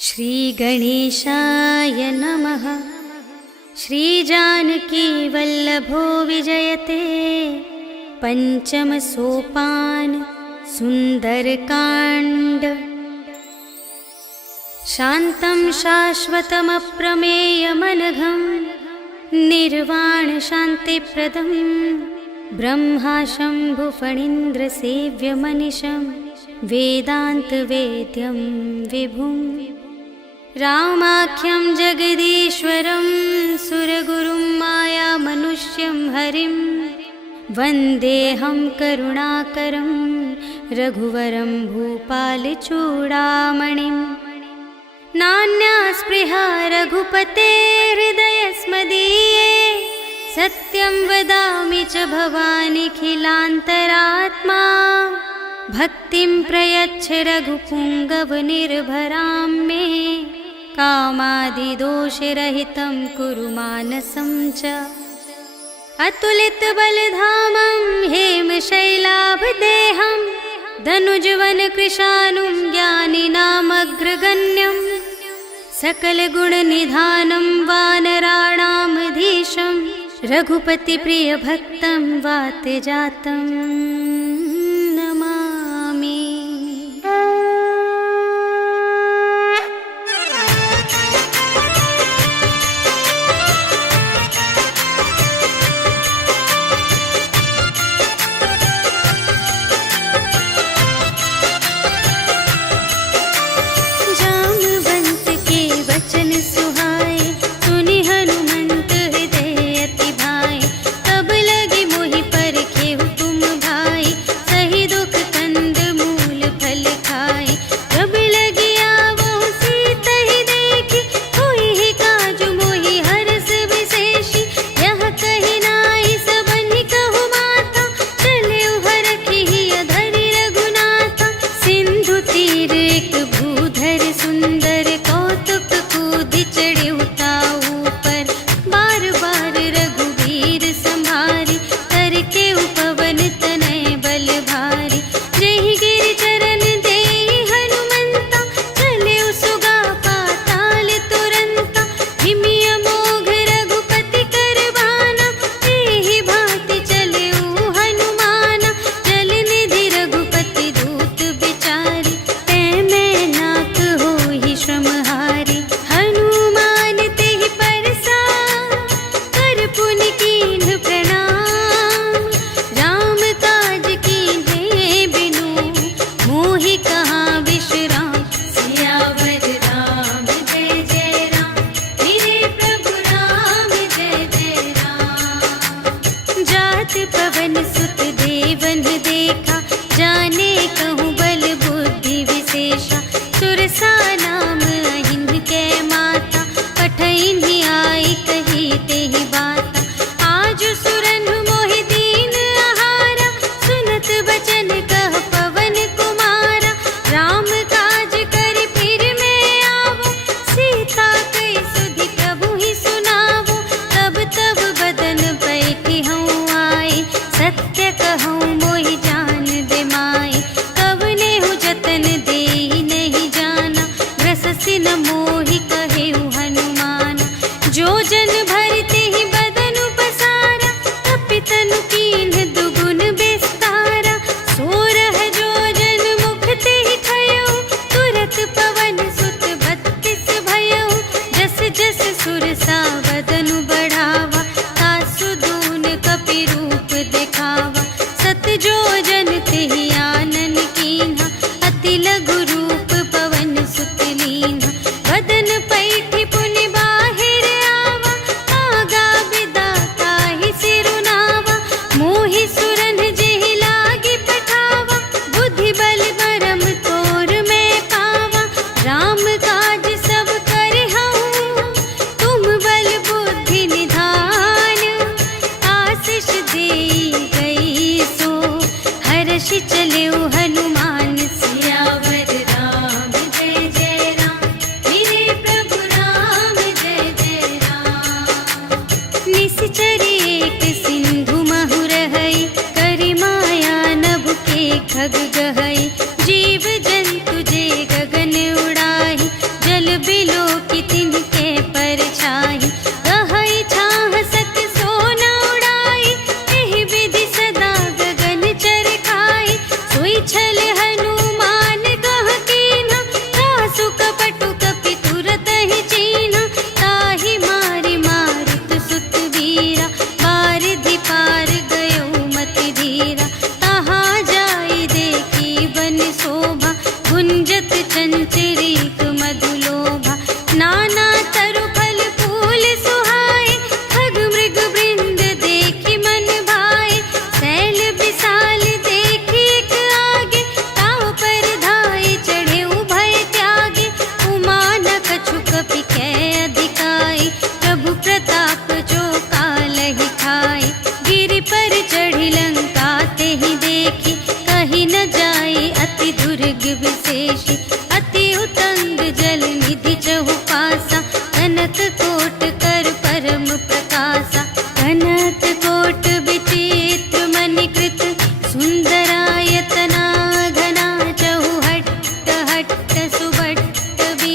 श्रीगणेशाय नमः। श्रीजानकीवल्लभो विजयते पञ्चमसोपान सुन्दरकाण्ड। शान्तं शाश्वतमप्रमेयमनघं निर्वाणशान्तिप्रदं ब्रह्मा शम्भुफणीन्द्रसेव्यमनिशं वेदान्तवेद्यं विभुम्। रामाख्यं जगदीश्वरं सुरगुरुं मायामनुष्यं हरिं वन्देऽहं करुणाकरं रघुवरं भूपालचूडामणिं। नान्या स्पृहा रघुपते हृदयस्मदीये सत्यं वदामि च भवानिखिलान्तरात्मा। भक्तिं प्रयच्छ रघुपुङ्गवनिर्भरां मे कामादिदोषरहितं कुरु मानसं च। अतुलितबलधामं हेमशैलाभदेहं धनुजवनकृशानुं ज्ञानिनामग्रगण्यं सकलगुणनिधानं वानराणामधीशं रघुपतिप्रियभक्तं वातजातं नमामि। जामवंत के वचन सुहाए सुनि हनुमंत हृदय अति भाए। तब लगे मोहि परखे हुकुम भाई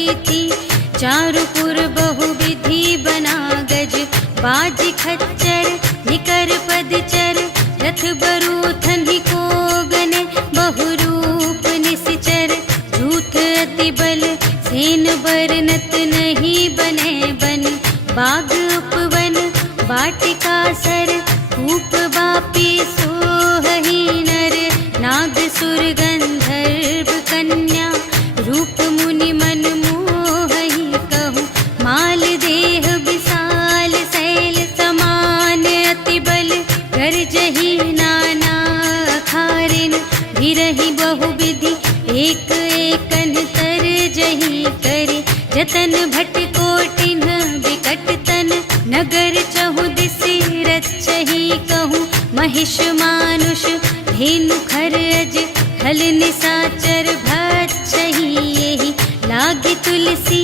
प्रीति। चारुपुर बहुविधि बना गज, बाजी खच्चर निकर पदचर। रथ बरूथन ही को गने, बहुरूप निश्चर। झूठ अति बल सेन बरनत, नहीं बने बन। बाग उपवन वाटिका सर, कूप बापी सोहही नर। नाग सुर गंधर्व कन्या, रूप मुनि मन मोहही कहूँ। माल देह विशाल शैल समान, अति बल गर्जही नाना अखारिन। गिरही बहुविधि एक एकन तर जही करे। जतन भट कोटिन विकट तन, नगर चहु दिसि रचही कहूँ। महिष मानुष धेनु खर अज, खल निसाचर भक्षही यही। लागे तुलसी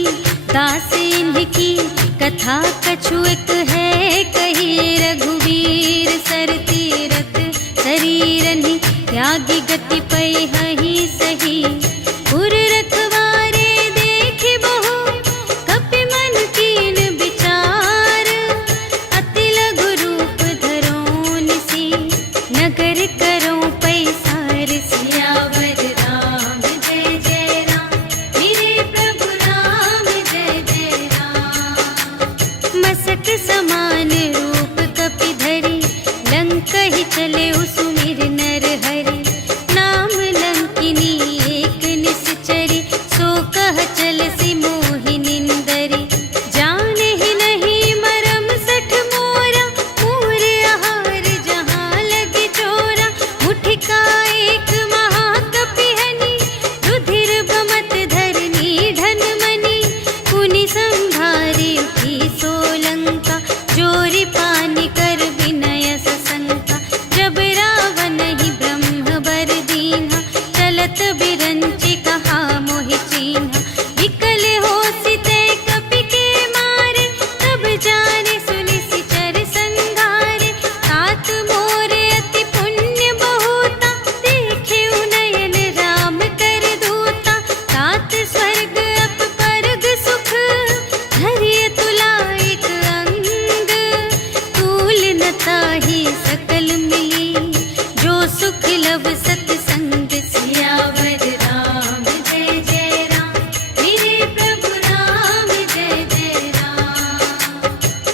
दास इनकी, कथा कछु एक है कही। रघुवीर सर तीरथ शरीरनि, त्यागी गति पै हहि सही। पुर रखवारे देखि बहु, कपि मन कीन विचार। अति लघु रूप धरो निसी, नगर करो पैसार। सियावर राम जय जय राम, मेरे प्रभु राम जय जय राम। मसक समान रूप कपि धरि, लंकहि चले सुमिर नर हरि। नाम लंकिनी एक निश्चरी, सो कह चलसि मोहि निंदरी। जाने ही नहीं मरम सठ मोरा, मूर आहार जहाँ लगे चोरा। मुठिका एक महाकपिहनि, रुधिर बमत धरनी धन मनि। पुनि संभारी उठी सोलंका, जोरी पानी कर विनय सशंका। जब रावण ही ब्रह्म बर दीन्हा, चलत बिरंचि कहा मोहि चीन्हा। विकल होसि तै कपि के मारे, तब जाने सुनि सिचर संघारे। तात मोर अति पुण्य बहुता, देखेउ नयन राम कर दूता। तात स्वर्ग अप परग सुख, धरिय तुला एक अंग। तूल न ताहि सकल मिली, जो सुख लव सतसंग। सियावर राम जय जय राम, मेरे प्रभु राम जय जय राम।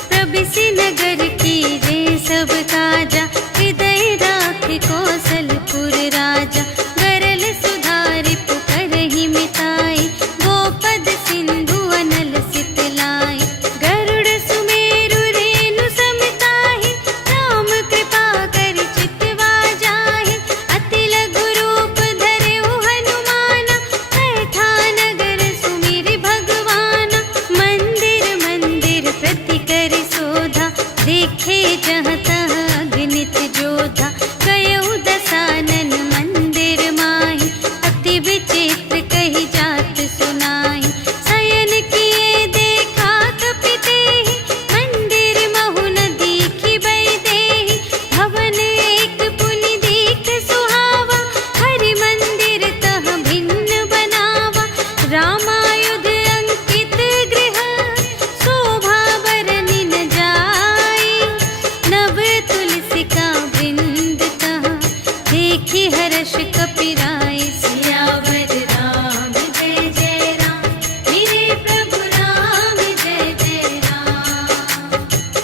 प्रबिसि नगर की रे सब काजा, हृदय राख कौशलपुर राजा। गरल सुधारि पुकारहि मिताई, गोपद सिंधु अनल सितलाई। गरुड़ सुमेरु रेणु समताहि, राम कृपा कर चितवा जाहि। अति लघु रूप धरेउ हनुमाना, बैठा नगर सुमिरि भगवाना। मंदिर मंदिर प्रति करि शोधा, देखे जहाँ तहाँ अगणित जोधा। गयउ दसानन मंदिर माहि, अति विचित्र कही जात सुनाई। शयन किए देखा कपि तेहि, मंदिर महु न दीखि बै देहि। भवन एक पुनि दीख सुहावा, हरि मंदिर तह भिन्न बनावा। रामायुध अंकित गृह, शोभा बरनि न जाई। नव तुलसिका वृंद तह, देखि हर्ष कपिराई। सियावर राम जय जय राम, मेरे प्रभु राम जय जय राम।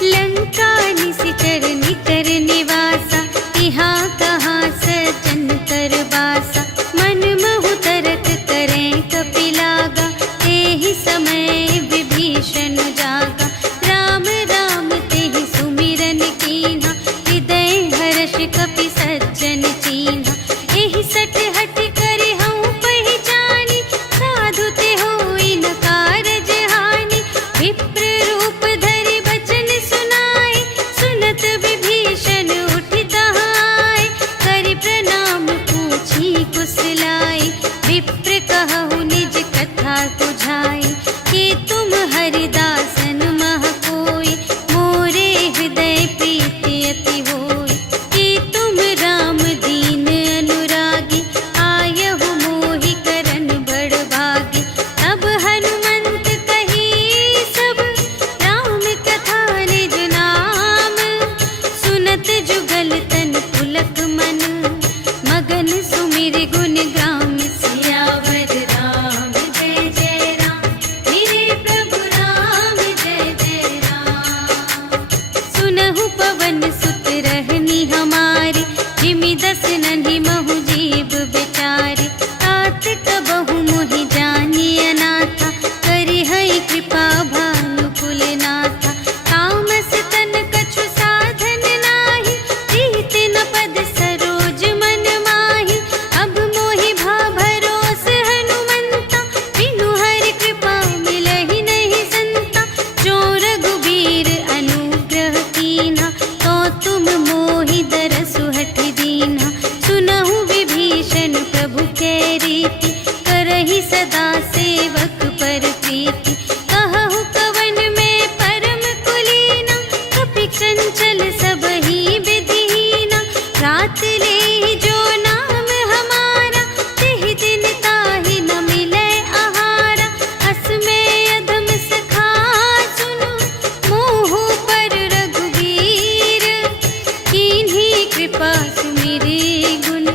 लंका निशिचर निकर निवासा, इहाँ कहाँ सजन कर बासा। मन महु तरत करें कपि लागा, तेहि समय विभीषण जागा। राम राम तेहि सुमिरन कीन्हा, हृदय हर्ष कपि सज्जन चीन्हा। एहि सठ हठ करि हऊँ पहिचानी, साधु ते होई न कारज हानि। विप्र रूप धरि बचन सुनाए, सुनत विभीषण उठि तहाय। करि प्रणाम पूछी कुशलाई, विप्र कहु निज कथा बुझाई। कि तुम हरिदासन मह कोई, मोरे हृदय प्रीति अति होई। कि तुम राम दीन अनुरागी, आयहु मोहि करन बड़ भागी। तब हनुमंत सेवक पर प्रीति। कहु कवन में परम कुलीना, कपि चंचल सब ही विधिहीना। रात ले जो नाम हमारा, तिहि दिन ताहि न मिले आहारा। अस में अधम सखा सुनो, मोह पर रघुवीर। कीन्ही कृपा सुमिरे गुण,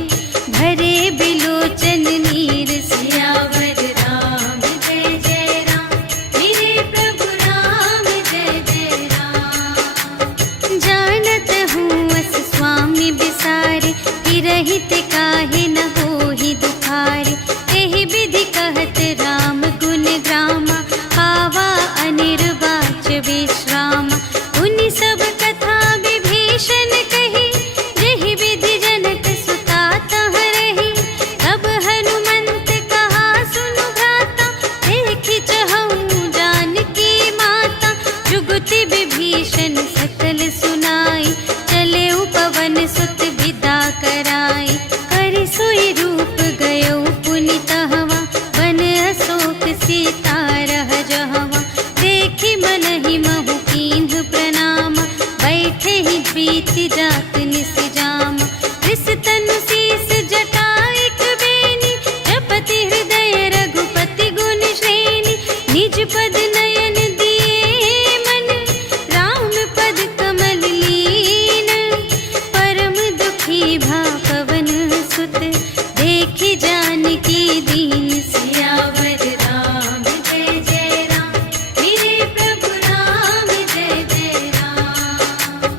भरे बिलोचन नीर। सियावर राम जय जय राम, मेरे प्रभु राम जय जय राम। जानत हूँ अस स्वामी बिसारे, हिरहित काहे न होहि दुखारे। एहि विधि कहत राम गुण ग्रामा, पावा अनिर्वाच विश्रामा। उनि सब कथा विभीषण कही, जेहि विधि जनक सुता तह रही। तब हनुमंत कहा सुनु भ्राता, देखि चहऊँ जानकी माता। जुगति विभीषण सकल सुनाई, चले पवन सुत विदा कराई। करि सोई रूप गयो पुनि तहवा, बन अशोक सीता रह जहवा। देखि मनहि महु कीन्ह प्रणाम, बैठे ही प्रीति जात निस जाम। रिस तनु शीस जटाइक बेनी, जपति हृदय रघुपति गुण श्रेणी। निज पद नयन दिए मन, राम पद कमल लीन। परम दुखी भा पवन सुत, देखि जानकी दीन। सियावर राम जय जय राम, मेरे प्रभु राम जय जय राम।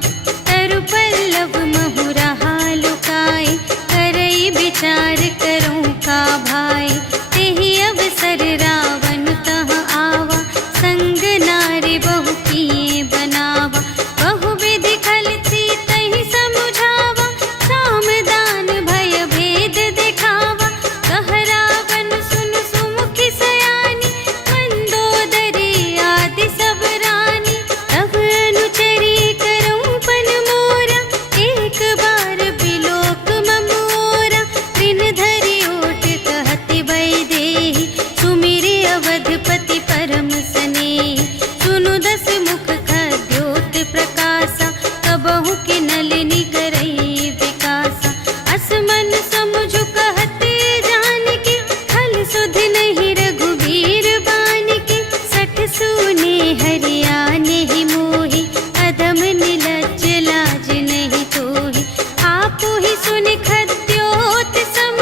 तरु पल्लव महु रहा लुकाई, करई विचार करूं का भाई। तेहि अवसर रावण तह आवा, संग नारी बहु किए बनावा। बहु विधि खल सीतहि समुझावा, साम दान भय भेद दिखावा। कह रावण सुन सुमुखि सयानी, मंदोदरी आदि सब रानी। तब अनुचरी करऊं पन मोरा, एक बार बिलोक ममोरा। दिन धरि ओट कहति वैदेही, सुमिरे अवधपति परम स्नेही। सुनु दस मुख खद्योत प्रकाशा, कबहु के नलिनी करई विकासा। अस मन समुझु कहत जानकी, खल सुध नहीं रघुवीर बानिकी। सठ सूने हरियाने ही मोहि, अधम निलज्ज लाज नहीं तोहि। आपु ही सुनि खद्योत सम,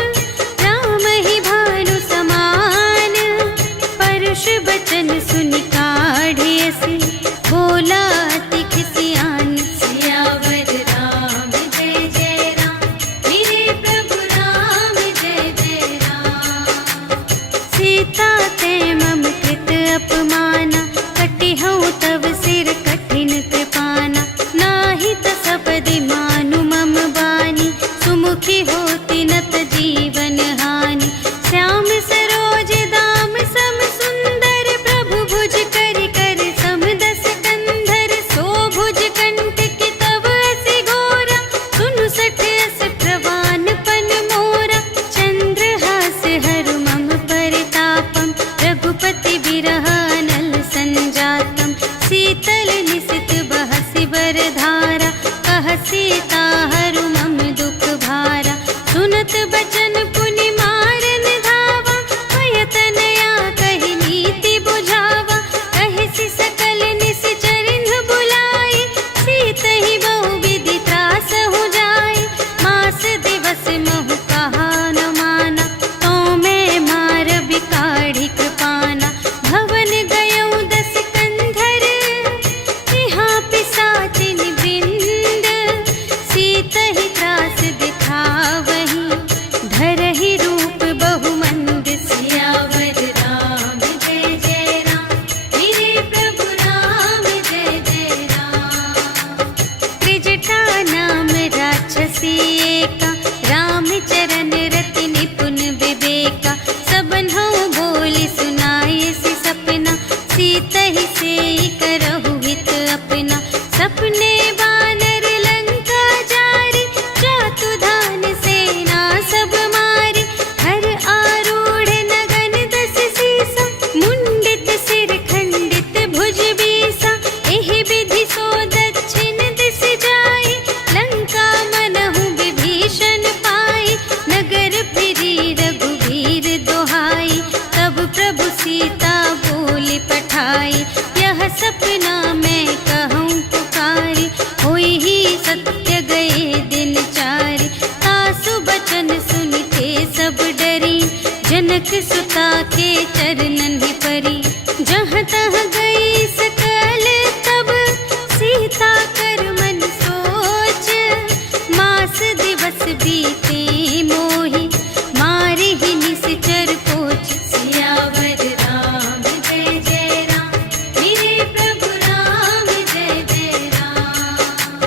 राम ही भानु समान। परुष बचन सुनि काढ़िय से, बोला अति खिसियान। सियावर राम जय जय राम, मेरे प्रभु राम जय जय राम। सीता ते मम कृत अपमाना, कटिहउँ तव सिर कठिन कृपाना। नाही त सपदि मानु मम बानी, सुमुखी होति नत जीवन हानि। श्याम सरोज दाम सम सुंदर, प्रभु भुज करि कर सम दस कंधर। सो भुज कंठ की तब असी घोरा, सुनु सठ अस प्रवान पन मोरा। चंद्रहास हरु मम परितापम, रघुपति बिरह अनल संजातम। शीतल निसित बहसि बरधारा, कह सीता हरु मम दुख भारा। सुनत बचन पुनि मारन धावा, भय तनया कहि नीति बुझावा। कहिसि सकल निश्चरिन्ह बुलाई, सीतहि बहु विधि त्रासहु जाई। मास दिवस महु कहा न माना, तो मैं मार बिकाढ़ी कृपाना। भवन सीता बोली पठाई, यह सपना मैं कहूँ पुकारी, होई ही सत्य गए दिन चारि, सासु बचन सुनते सब डरी, जनक सुता के चरणन ही परी, जहाँ तहाँ गई सकल तब सीता कर मन सोच, मास दिवस बीते मोहि मारे ही निश्चर पोछ, सियावर राम जय जय राम, मेरे प्रभु राम जय जय राम।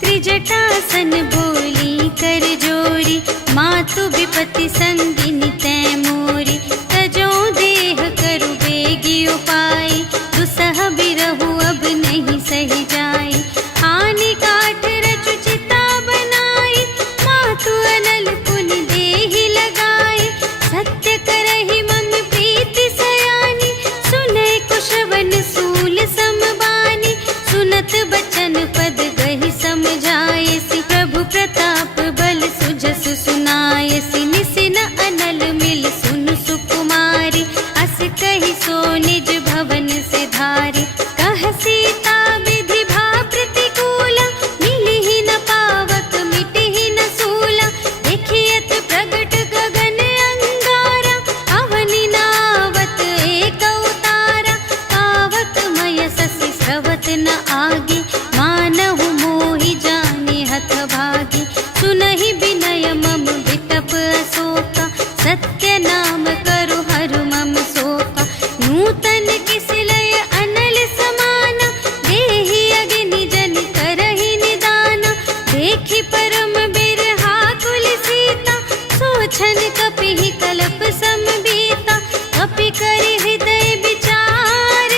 त्रिजटासन बोली कर जोरी, मातु विपति संगिनी तै मोरी, तजो देह करु बेगी उपाय, दुसह बिरहु अब नहीं सही जाई, आने काठ रचु चिता बनाई, मातु अनल पुनि देहि लगाई, सत्य करहि मम प्रीति सयानी, सुनै कुशवन सूल समबानी, सुनत बचन पद गहि समझायसि, प्रभु प्रताप बल सुजसु सुनायसि, निसिन अनल मिल सुन सुकुमारी, अस कहि सो निज भवन से धारी, कह सीता विधि भा प्रतिकूला, मिलिहि न पावक मिटिहि न सूला, देखियत प्रगट गगन अंगारा, अवनि नावत एक अवतारा, पावक मय ससि स्रवत न आगे, मानहु मोहि जाने हथ भागी, सुनहि विनय मम विटप अशोका, सत्य नाम करु हरु मम शोका, नूतन किसिलय अनल समाना, देहि अग्नि जन करहि निदाना, देखि परम बिरहा कुल सीता, सोचन कपिहि कल्प समबीता, कपि करि हृदय विचार,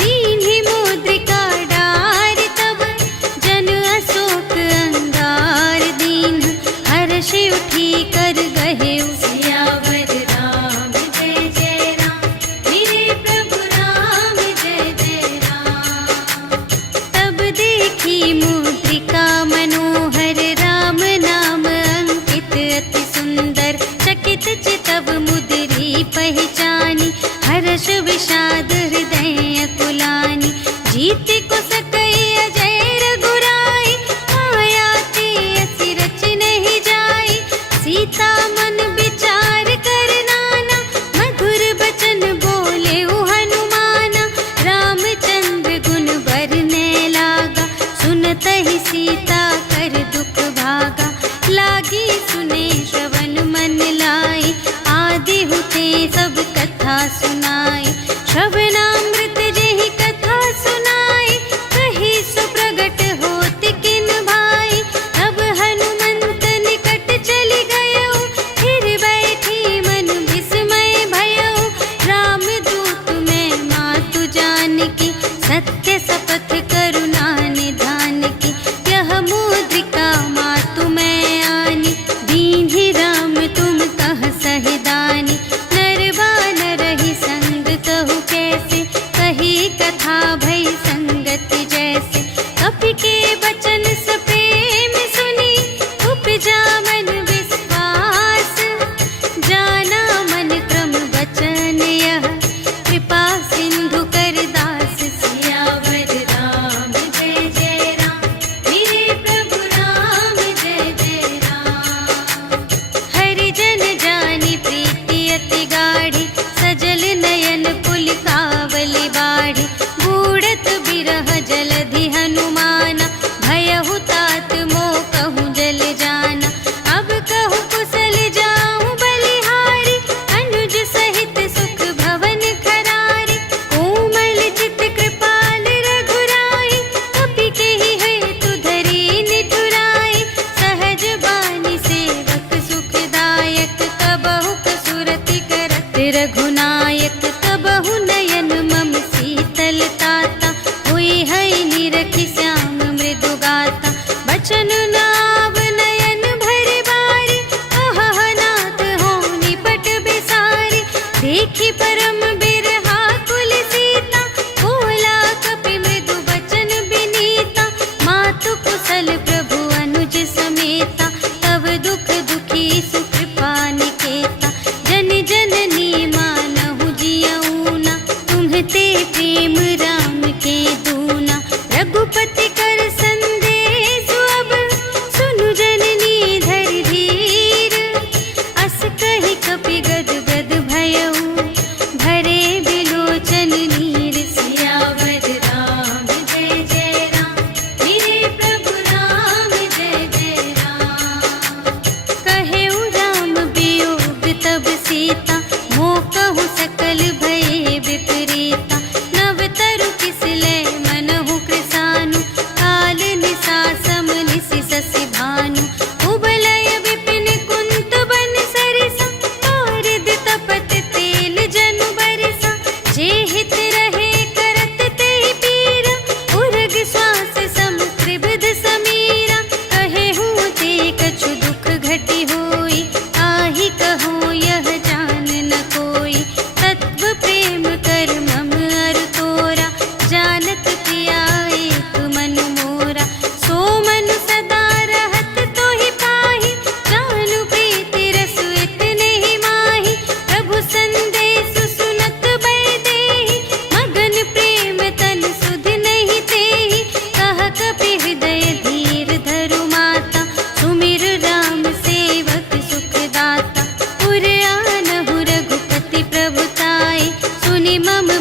दीन्हि मुद्रिका डारि तब, जन अशोक अंगार दीन, हर्षि उठी कर गहेउ, सियावर राम जय जय राम, मेरे प्रभु राम जय जय राम। तब देखी मुद्रिका मनोहर, राम नाम अंकित अति सुंदर, चकित चितव मुद्री पहचानी, हर्ष विषाद हृदय कुलानी, जीत को सकई अजय रघुराई, माया ते असि रच नहीं जाई, सीता मन विचार कर नाना, मधुर बचन बोले हनुमाना, रामचंद्र गुण बरने लागा, सुनत ही सीता कर दुख भागा, लागी सुने श्रवण मन लाई, आदि हुते सब कथा सुनाई, श्रवणामृत जेहि कथा सुनाई, कही सो प्रगट होत किन भाई, तब हनुमंत निकट चली गयो, फिर बैठी मन विस्मय भयो, राम दूत मैं मातु जानकी, सत्य शपथ करुणा निधान की, यह मुद्रिका मातु मैं आनी, दीन्हि राम तुम कह सहिदानी, नर बानर ही संग कहु कैसे,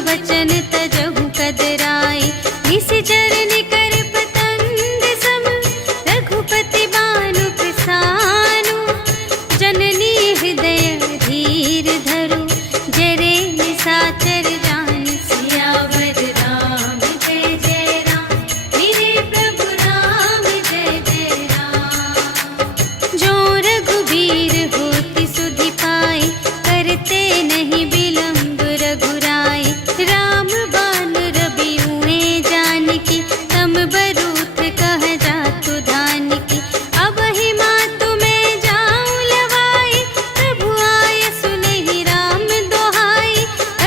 बचन तजहु कदराई। निशिचर निकर पतंग सम रघुपति बानु प्रसानु। जननी हृदय धीर धरु जरे निशाचर जान। सियावर राम जय जय राम, मेरे प्रभु राम जय जय राम। जो रघुबीर होति सुधि पाई, करते नहीं विलम्ब रघुराई। राम बान रबिउए जानकी, तम बरूथ कह जातु धानकी। अब ही मातु मैं जाऊं लवाई, प्रभु आय सुनहि राम दोहाई।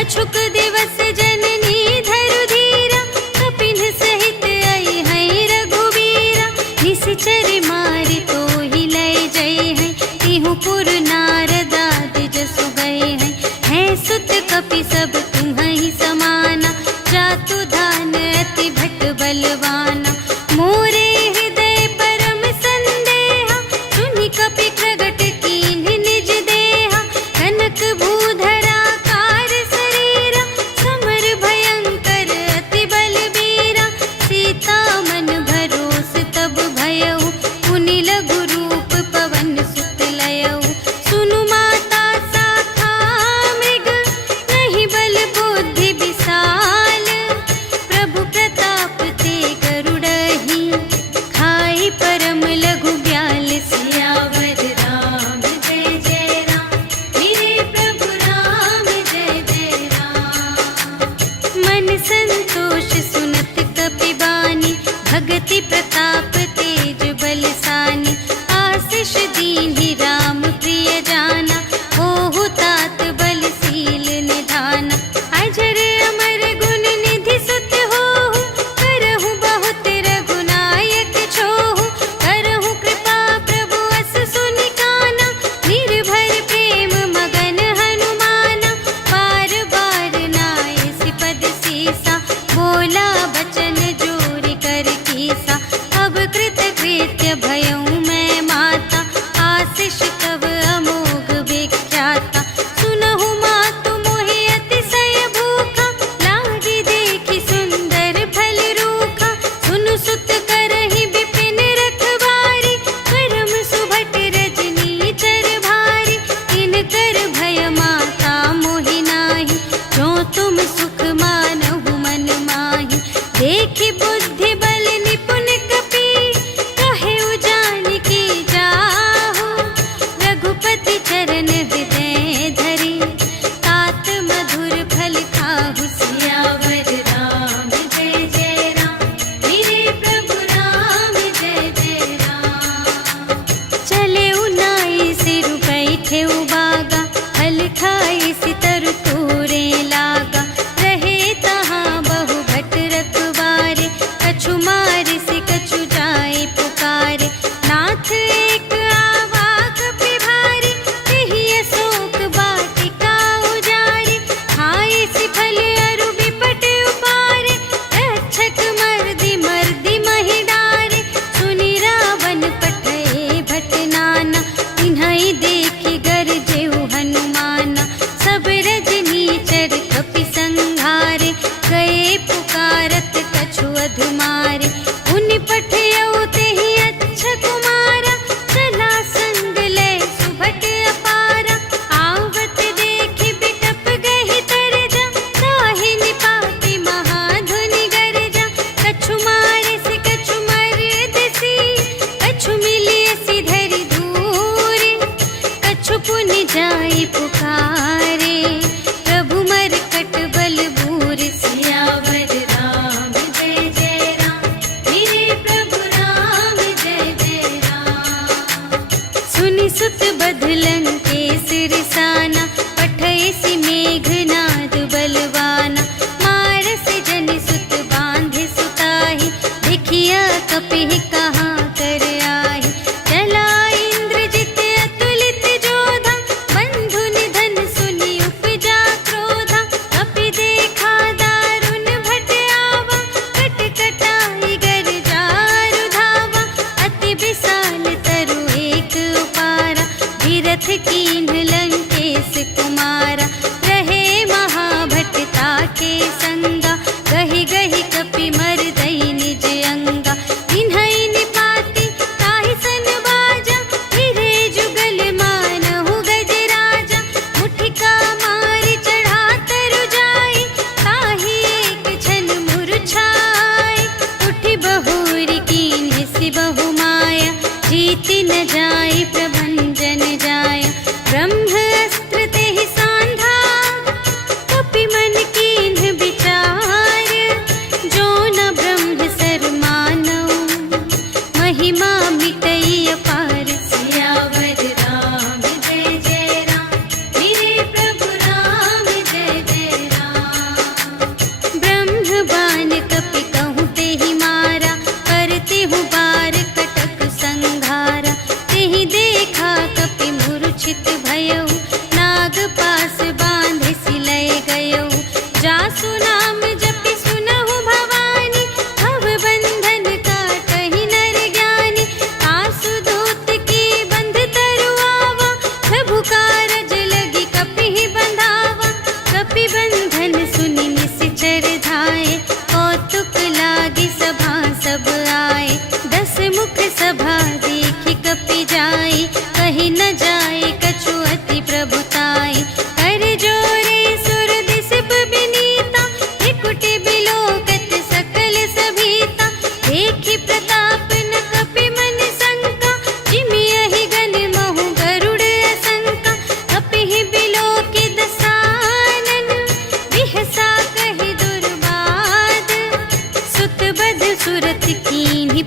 अछुक दिवस जननी धरु धीरा, कपिन सहित आई है रघुबीरा। निशिचर मारि तोहि लय जय है, तिहु पुर नारद आदि जसु गए हैं। है सुत कपि सब तुम्हि समाना, जातु धान अति भट बलवाना। मोरे हृदय परम संदेहा, सुनि कपि प्रगट कीन्ह निज देहा। कनक भूधरा कार शरीरा, समर भयंकर अति बलबीरा। सीता मन भरोस तब भयउ, पुनि लघु रूप पवन सुत लयउ। सुनु माता शाखा मृग, नहीं बल बुद्धि विशाल। प्रभु प्रताप ते गरुड़हि, खाई परम लघु ब्याल। सियावर राम जय जय राम, मेरे प्रभु राम जय जय राम। मन संतोष सुनत कपि बानी, भगति प्रताप तेज बलसानी। आशीष दीन्हि राम प्रिय जाना, ओहु तात बलशील निधाना। अजर अमर गुण निधि सुत होहु, करहु बहुत रघुनायक छोहु। करहु कृपा प्रभु अस सुनि काना, निर्भय प्रेम मगन हनुमाना। बार बार नाय सिपद सीसा, बोला बचन जोरि कर कीसा।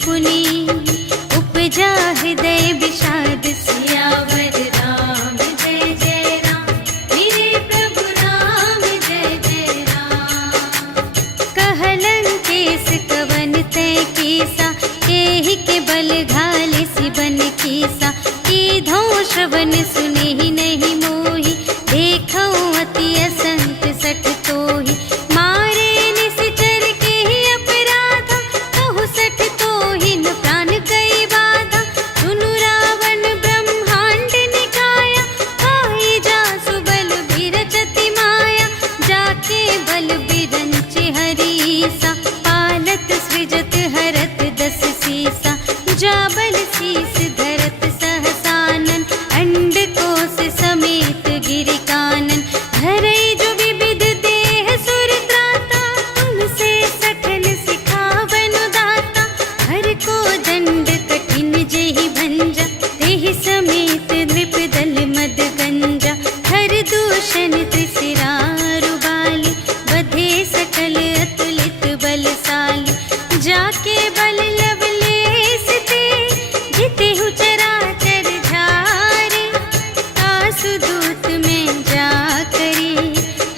पुनि उपजा हृदय विषाद। सियावर राम जय जय राम, मेरे प्रभु राम जय जय राम। कहलन केस कवन तय कीसा, एहि के बल घाले सिबन कीसा। कीधो श्रवण सुने ही नहीं मोहि, देखो अति असंत सठ तोहि। मारे निश्चर के ही अपराधा, कहु सठ तोहि न प्राण गई बाधा। सुनु रावण ब्रह्मांड निकाया, खाई जासु बल बिरचति माया। जाके बल बिरंचि हरीसा, पालत सृजत हरत दस सीसा। जा बल शीस धरत सहसानन, अंड कोश समेत गिरि कानन। धरई जो विविध देह सुर त्राता, तुमसे सठन सिखावन दाता। हर को दंड कठिन जेहि भंजा, तेहि समेत नृप दल मद गंजा। हर दूषण त्रिशिरारु बाली, बधे सकल अतुलित बलशाली। जाके बल लवलेश ते, जितेहु चराचर झारे। आसु दूत में जा करी,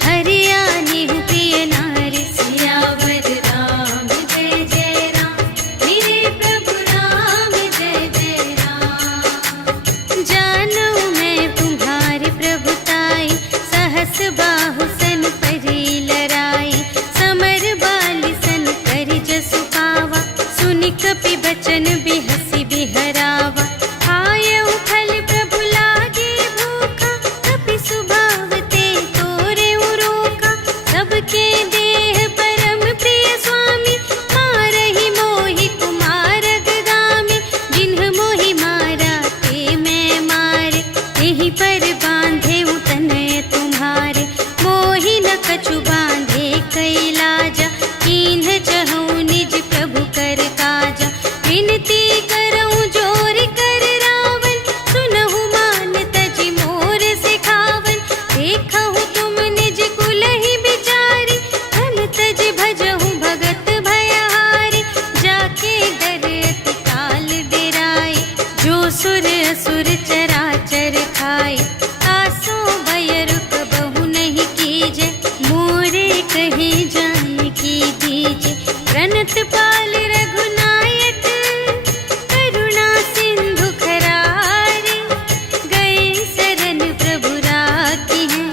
हरियाणेहु प्रिय नारी। सियावर राम जय जय राम, मेरे प्रभु राम जय जय राम। जानो मैं तुम्हारी प्रभुताई, सहस बाहु सन परी लराई। समर बाली सन करि जसु पावा, सुनि कपि बचन बिहसि बिहरावा। आयउ फल प्रभु लागे भूखा, कपि सुभाव ते तोरेउ रोका। सबके देह परम प्रिय स्वामी, मारहि मोहि कुमारग गामी। जिन्ह मोहि मारा ते मैं मारे, तेहि पर बांधे तनय तुम्हारे। मोहि न कछु बांधे कैलाजा, कीन्ह चहु निज प्रभु कर काजा। विनती करऊं जोर कर रावण, सुनहु मान तजि मोर सिखावन। देखहु तुम निज कुलहि बिचारी, धन तजि भजहु भगत भयहारी। जाके डर अति काल डेराए, जो सुर असुर चराचर खाए। तासो भय रुक बहु नहीं कीजे, मोरे कहे जाए की दीजे। प्रणत पाल रघुनायक, करुणा सिंधु खरारे। गए शरण प्रभु राखी हैं,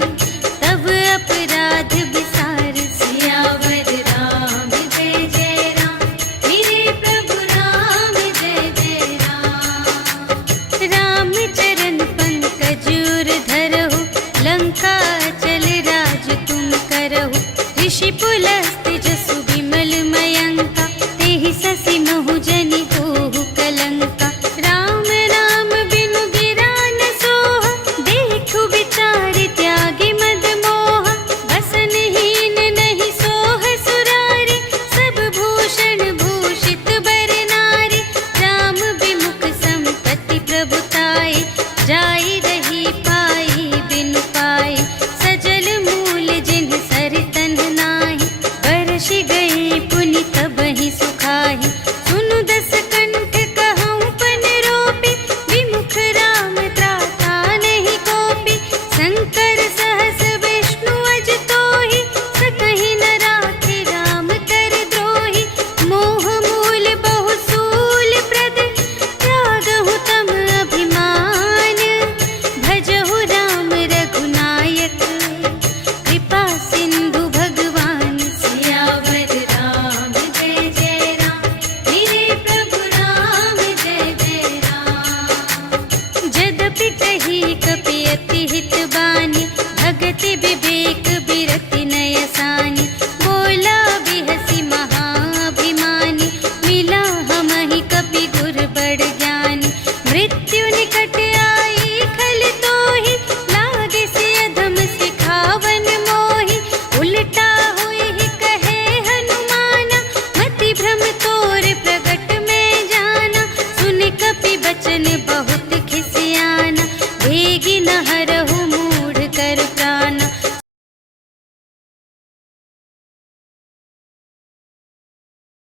तब अपराध बिसार। सियावर राम जय जय राम, मेरे प्रभु राम जय जय राम। राम चरण पंकज उर धरहु, लंका चल राज तुम करहु। ऋषि पुलस्त जसु विमल मयंका, तेहि ससि महु जनि होहु कलंका। राम नाम बिनु गिरा न सोहा, देखु विचारि त्यागी मद मोहा। बसनहीन नहीं सोह सुरारी, सब भूषण भूषित बर नारी। राम विमुख संपत्ति प्रभुताई, जाई रही पाई बिनु पाई। सजल मूल जिन्ह सर तन नाही, बरषि गई पुनि तबहि सुखाहि। सुनु दस कंठ कहऊँ पन रोपी, विमुख राम त्राता नहीं कोपी। शंकर सहस विष्णु अज तोहि, सकहि न राखि राम कर द्रोहि। मोह मूल बहु सूल प्रद, त्यागहु तम अभिमान। भजहु राम रघुनायक, कृपा सिंधु भगवान। सियावर राम जय जय राम, मेरे प्रभु राम जय जय राम। जदपि कही कपि अति हित बानी, भगति